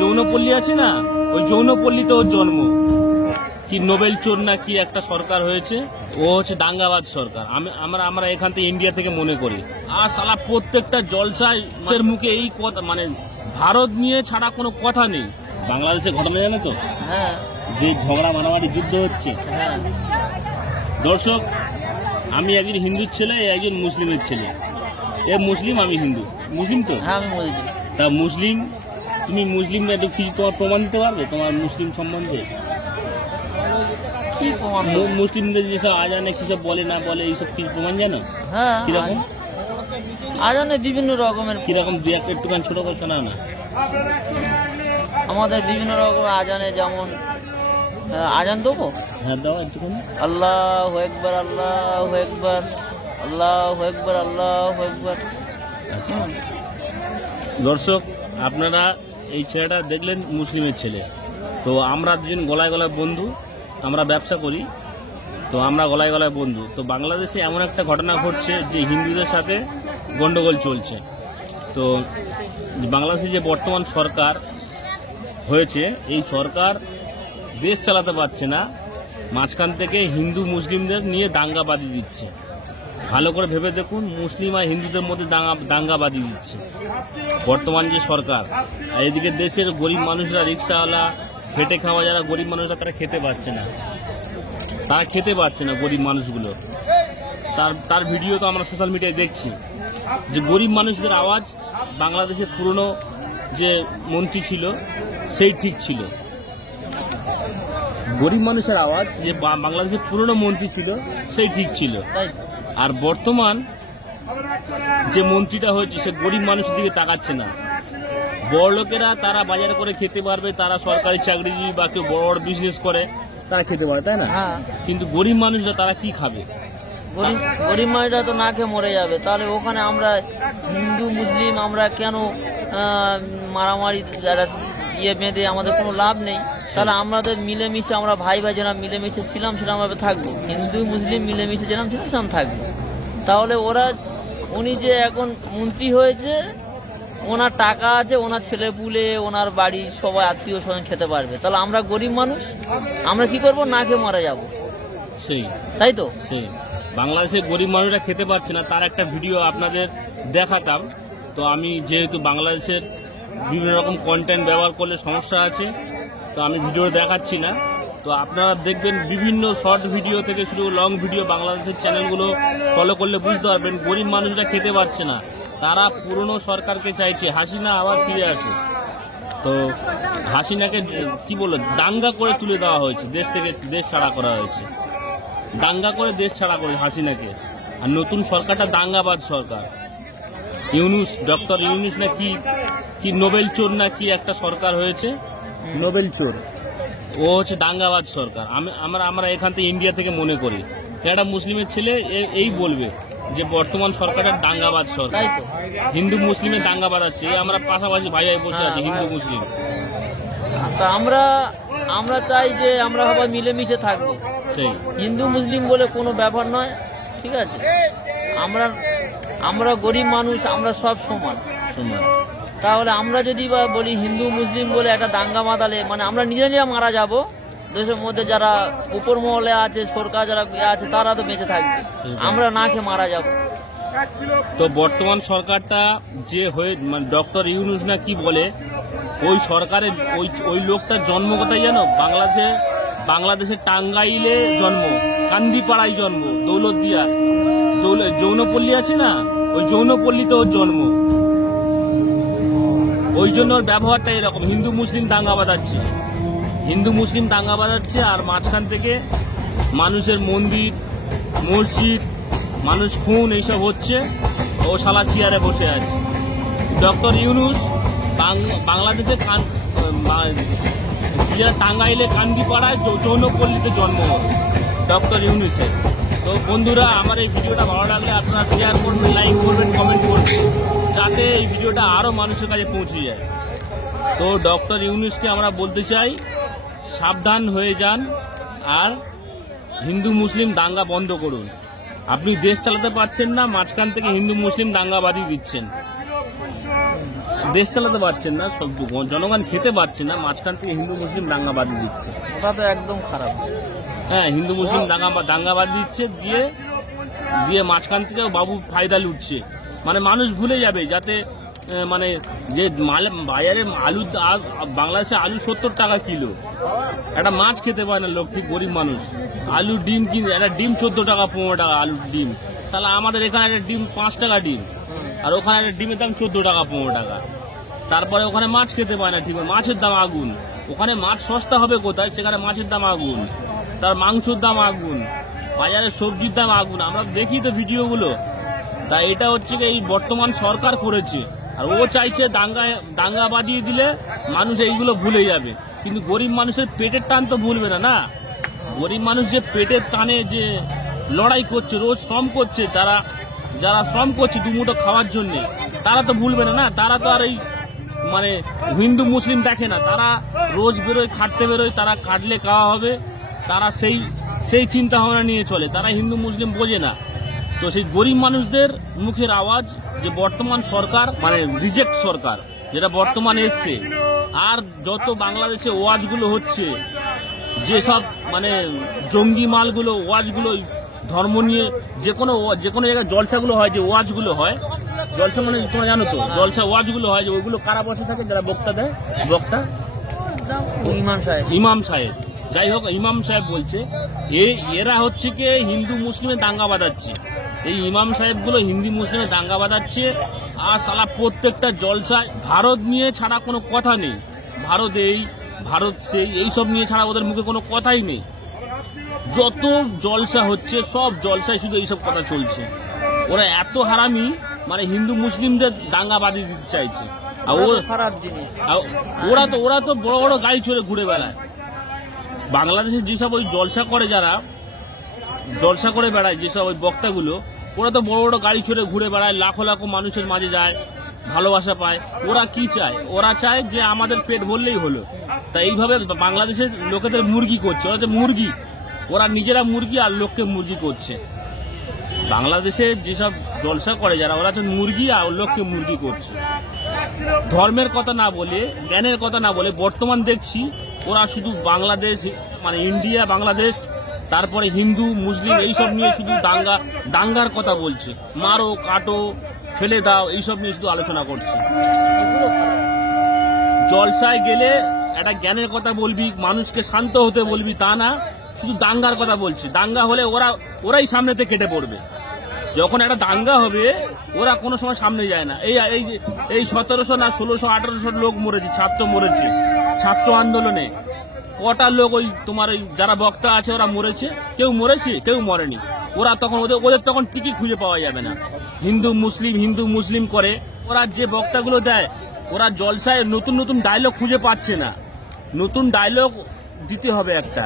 যৌনপল্লী আছে না, ওই যৌনপল্লীতে ওর জন্ম। কি নোবেল চোর না কি একটা সরকার হয়েছে, ও হচ্ছে দাঙ্গাবাজ সরকার। আমরা এখান থেকে ইন্ডিয়া থেকে মনে করি। আর সালা প্রত্যেকটা জলসায় মুখে এই কথা, মানে ভারত নিয়ে ছাড়া কোনো কথা নেই। বাংলাদেশে ঘটনা জানো তো, যে ঝগড়া মারামারি যুদ্ধ হচ্ছে। দর্শক, আমি একজন হিন্দুর ছেলে, একজন মুসলিমের ছেলে। এ মুসলিম, আমি হিন্দু। মুসলিম তো? তা মুসলিম, তুমি মুসলিম একটু কিছু তোমার প্রমাণ দিতে পারবে তোমার মুসলিম সম্বন্ধে? মুসলিমদের যেসব আজানে কিসব বলে না বলে এইসব কিছু প্রমাণ জানো? কিরকম আজানে বিভিন্ন রকমের, কিরকম দু একটা একটুখানি ছোট করে শোনা না। আমাদের বিভিন্ন রকমের আজানে, যেমন আজান দেবো। হ্যাঁ দাও একটুখানি। আল্লাহু আকবার, আল্লাহু আকবার, আল্লাহু আকবার, আল্লাহু আকবার। দর্শক, আপনারা এই ছেলেটা দেখলেন, মুসলিমের ছেলে। তো আমরা দুজন গলায় গলায় বন্ধু, আমরা ব্যবসা করি, তো আমরা গলায় গলায় বন্ধু। তো বাংলাদেশে এমন একটা ঘটনা ঘটছে যে হিন্দুদের সাথে গন্ডগোল চলছে। তো বাংলাদেশে যে বর্তমান সরকার হয়েছে, এই সরকার দেশ চালাতে পারছে না, মাঝখান থেকে হিন্দু মুসলিমদের নিয়ে দাঙ্গা বাঁধিয়ে দিচ্ছে। ভালো করে ভেবে দেখুন, মুসলিম আর হিন্দুদের মধ্যে দাঙ্গা বাঁধিয়ে দিচ্ছে বর্তমান যে সরকার। আর এদিকে দেশের গরিব মানুষরা, রিক্সাওয়ালা, খেটে খাওয়া যারা গরিব মানুষরা, তারা খেতে পারছে না, গরিব মানুষগুলো। তার ভিডিও তো আমরা সোশ্যাল মিডিয়ায় দেখছি যে গরিব মানুষদের আওয়াজ বাংলাদেশের পুরনো যে মন্ত্রী ছিল সেই ঠিক ছিল। গরিব মানুষের আওয়াজ যে বাংলাদেশের পুরনো মন্ত্রী ছিল সেই ঠিক ছিল। আর বর্তমান যে মন্ত্রীটা হয়েছে সে গরিব মানুষের দিকে তাকাচ্ছে না। বড় লোকেরা তারা বাজারে করে খেতে পারবে, তারা সরকারি চাকরিজীবী বা কেউ বড় বড় বিজনেস করে তারা খেতে পারে, তাই না? কিন্তু গরিব মানুষরা তারা কি খাবে? গরিব মানুষরা তো না খেয়ে মরে যাবে। তাহলে ওখানে আমরা হিন্দু মুসলিম আমরা কেন মারামারি যারা বেঁধে আমাদের কোনো লাভ নেই। তাহলে আমাদের মিলেমিশে, আমরা ভাই ভাই যেরকম মিলেমিশে ছিলাম সেরকম ভাবে থাকবো, হিন্দু মুসলিম মিলেমিশে যেরকম ছিলাম সেরকম থাকবো। তাহলে উনি যে এখন মন্ত্রী হয়েছে, ওনার টাকা আছে, ওনার ছেলে পুলে, ওনার বাড়ির সবাই আত্মীয় স্বজন খেতে পারবে। তাহলে আমরা গরিব মানুষ, আমরা কি করবো? না খেয়ে মারা যাবো। তাই তো? বাংলাদেশের গরিব মানুষরা খেতে পারছে না, তার একটা ভিডিও আপনাদের দেখাতাম। তো আমি যেহেতু বাংলাদেশের বিভিন্ন রকম কন্টেন্ট ব্যবহার করলে সমস্যা আছে, তো আমি ভিডিও দেখাচ্ছি না। তো আপনারা দেখবেন বিভিন্ন শর্ট ভিডিও থেকে শুরু লং ভিডিও, বাংলাদেশের চ্যানেলগুলো ফলো করলে বুঝতে পারবেন গরিব মানুষরা খেতে পারছে না, তারা পুরনো সরকারকে চাইছে হাসিনা আবার ফিরে আসে। তো হাসিনাকে কি বললো, দাঙ্গা করে তুলে দেওয়া হয়েছে, দেশ থেকে দেশ ছাড়া করা হয়েছে, দাঙ্গা করে দেশ ছাড়া করে হাসিনাকে। আর নতুন সরকারটা দাঙ্গাবাজ সরকার। ইউনুস, ডক্টর ইউনুস না কি নোবেল চোর না কি একটা সরকার হয়েছে, নোবেল চোর, ও হচ্ছে দাঙ্গাবাজ সরকার। আমরা এখান থেকে ইন্ডিয়া থেকে মনে করি। একটা মুসলিমের ছেলে এই বলবে যে বর্তমান সরকারের দাঙ্গাবাজ সরকার, হিন্দু মুসলিমের দাঙ্গা বাঁধাচ্ছে। আমরা পাশাপাশি ভাই ভাই বসে আছি, হিন্দু মুসলিম। তা আমরা চাই যে আমরা সবাই মিলেমিশে থাকবো, হিন্দু মুসলিম বলে কোনো ব্যাপার নয়, ঠিক আছে? আমরা গরিব মানুষ, আমরা সব সমান। তাহলে আমরা যদি বা বলি হিন্দু মুসলিম বলে একটা দাঙ্গা বাঁধালে, মানে আমরা নিজে মারা যাব, দেশের মধ্যে যারা উপর মহলে আছে, সরকার যারা আছে, তারা তো বেঁচে থাকবে, আমরা না খেয়ে মারা যাব। তো বর্তমান সরকারটা যে হয়ে, মানে ডক্টর ইউনুস না কি বলে, ওই সরকারের ওই লোকটার জন্ম কোথায় জানো? বাংলাদেশের টাঙ্গাইলে জন্ম, কান্দিপাড়ায় জন্ম, দৌলতদিয়া যৌনপল্লী আছে না, ওই যৌনপল্লীতে ওর জন্ম। ওই জন্য ওর ব্যবহারটা এরকম, হিন্দু মুসলিম দাঙ্গা বাঁধাচ্ছে, আর মাঝখান থেকে মানুষের মন্দির মসজিদ, মানুষ খুন এইসব হচ্ছে, ও শালা চেয়ারে বসে আছে। ডক্টর ইউনুস বাংলাদেশে টাঙ্গাইলে কান্দিপাড়ায় যৌনপল্লীতে জন্ম ডক্টর ইউনুসের। তো বন্ধুরা, আমার এই ভিডিওটা ভালো লাগলে আপনারা শেয়ার করবেন, লাইক করবেন, কমেন্ট করবেন, যাতে এই ভিডিওটা আরও মানুষের কাছে পৌঁছে যায়। তো ডক্টর ইউনুসকে আমরা বলতে চাই, সাবধান হয়ে যান আর হিন্দু মুসলিম দাঙ্গা বন্ধ করুন। আপনি দেশ চালাতে পারছেন না, মাঝখান থেকে হিন্দু মুসলিম দাঙ্গা বাঁধিয়ে দিচ্ছেন। দেশ চালাতে পারছেন না, সব জনগণ খেতে পারছে না, মাঝখান থেকে হিন্দু মুসলিম দাঙ্গাবাদি দিচ্ছে। ওটা তো একদম খারাপ। হ্যাঁ, হিন্দু মুসলিম দাঙ্গাবাদি দিচ্ছে, দিয়ে মাঝখান থেকে বাবু ফায়দা লুটছে। মানে মানুষ ভুলে যাবে যাতে মানে যে বাজারে আলু, বাংলাদেশে আলু 70 টাকা কিলো, একটা মাছ খেতে পারে না লোক, ঠিক গরিব মানুষ। আলু ডিম কিনে, একটা ডিম 14 টাকা 15 টাকা আলুর ডিম। তাহলে আমাদের এখানে একটা ডিম 5 টাকা ডিম, আর ওখানে একটা ডিমের দাম 14 টাকা 15 টাকা। তারপরে ওখানে মাছ খেতে পারে না, ঠিক মাছের দাম আগুন। ওখানে মাছ সস্তা হবে কোথায়, সেখানে মাছের দাম আগুন, তার মাংসের দাম আগুন, বাজারে সবজির দাম আগুন। আমরা দেখি তো ভিডিওগুলো। তা এটা হচ্ছে এই বর্তমান সরকার করেছে, আর ও চাইছে দাঙ্গা বাজিয়ে দিলে মানুষ এইগুলো ভুলে যাবে। কিন্তু গরিব মানুষের পেটের টান তো ভুলবে না। না, গরিব মানুষ যে পেটের টানে যে লড়াই করছে, রোজ শ্রম করছে, যারা শ্রম করছে দুমুঠো খাওয়ার জন্য, তারা তো ভুলবে না। না, তারা তো আর এই মানে হিন্দু মুসলিম দেখে না, তারা রোজ বেরোয়, খাটতে বেরোয়, তারা খাটলে খাওয়া হবে, তারা সেই চিন্তা ভাবনা নিয়ে চলে, তারা হিন্দু মুসলিম বোঝে না। তো সেই গরিব মানুষদের মুখের আওয়াজ যে বর্তমান সরকার, মানে রিজেক্ট সরকার যেটা বর্তমানে এসছে, আর যত বাংলাদেশে ওয়াজগুলো হচ্ছে, যেসব মানে জঙ্গি মালগুলো ওয়াজগুলো, ধর্ম নিয়ে যে কোনো জায়গায় জলসাগুলো হয়, যে ওয়াজগুলো হয়, জলসা মানে তোমরা জানো তো, জলসা ওয়াজগুলো হয়, যে ওইগুলো কারা বসে থাকে, যারা বক্তা দেয়, ইমাম সাহেব, যাই হোক ইমাম সাহেব বলছে এরা হচ্ছে কি হিন্দু মুসলিমে দাঙ্গা বাঁধাচ্ছে। এই ইমাম সাহেবগুলো হিন্দু মুসলিমে দাঙ্গা বাঁধাচ্ছে। আর সালা প্রত্যেকটা জলসায় ভারত নিয়ে ছাড়া কোনো কথা নেই, ভারত সেই এইসব নিয়ে ছাড়া ওদের মুখে কোনো কথাই নেই। যত জলসা হচ্ছে সব জলসায় শুধু এইসব কথা চলছে। ওরা এত হারামি, মানে হিন্দু মুসলিমদের দাঙ্গা বাঁধিয়ে দিতে চাইছে। আর খারাপ জিনিস। ওরা তো বড় বড় গাড়ি চড়ে ঘুরে বেড়ায়। বাংলাদেশে যেসব ওই জলসা করে বেড়ায়, যেসব ওই বক্তাগুলো, ওরা তো বড় বড় গাড়ি চড়ে ঘুরে বেড়ায়, লাখো লাখো মানুষের মাঝে যায়, ভালোবাসা পায়। ওরা কি চায়? ওরা চায় যে আমাদের পেট ভরলেই হলো। তা এইভাবে বাংলাদেশের লোকেদের মুরগি করছে, ওরা যে মুরগি, ওরা নিজেরা মুরগি আর লোককে মুরগি করছে। বাংলাদেশে যেসব জলসা করে যারা, ওরা তো মুরগি আর লোককে মুরগি করছে। ধর্মের কথা না বলে, জ্ঞানের কথা না বলে, বর্তমান দেখছি ওরা শুধু বাংলাদেশ, মানে ইন্ডিয়া বাংলাদেশ, তারপরে হিন্দু মুসলিম এইসব নিয়ে শুধু দাঙ্গার কথা বলছে। মারো, কাটো, ফেলে দাও, এইসব নিয়ে শুধু আলোচনা করছে। জলসায় গেলে একটা জ্ঞানের কথা বলবি, মানুষকে শান্ত হতে বলবি, তা না, শুধু দাঙ্গার কথা বলছে। দাঙ্গা হলে ওরাই সামনেতে কেটে পড়বে। যখন একটা দাঙ্গা হবে, ওরা কোনো সময় সামনে যায় না। এই 1700 না 1600 1800 লোক মরেছে, ছাত্র মরেছে ছাত্র আন্দোলনে। কটা লোক ওই তোমার ওই যারা বক্তা আছে ওরা মরেছে, কেউ মরেছে, কেউ মরেনি। ওরা তখন ওদের তখন টিকি খুঁজে পাওয়া যাবে না। হিন্দু মুসলিম করে ওরা যে বক্তাগুলো দেয়, ওরা জলসায় নতুন নতুন ডায়লগ খুঁজে পাচ্ছে না। নতুন ডায়লগ দিতে হবে একটা।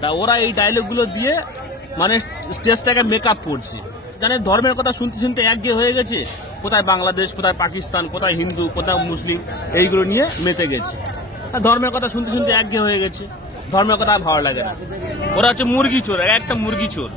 তা ওরা এই ডায়লগগুলো দিয়ে মানে স্টেজটাকে মেকআপ করছে। জানে ধর্মের কথা শুনতে শুনতে একঘেয়ে হয়ে গেছে। কোথায় বাংলাদেশ, কোথায় পাকিস্তান, কোথায় হিন্দু, কোথায় মুসলিম, এইগুলো নিয়ে মেতে গেছে। ধর্মের কথা শুনতে শুনতে একঘেয়ে হয়ে গেছে। ধর্মের কথা আর ভালো লাগে না। ওরা হচ্ছে মুরগি চোর, একটা মুরগি চোর।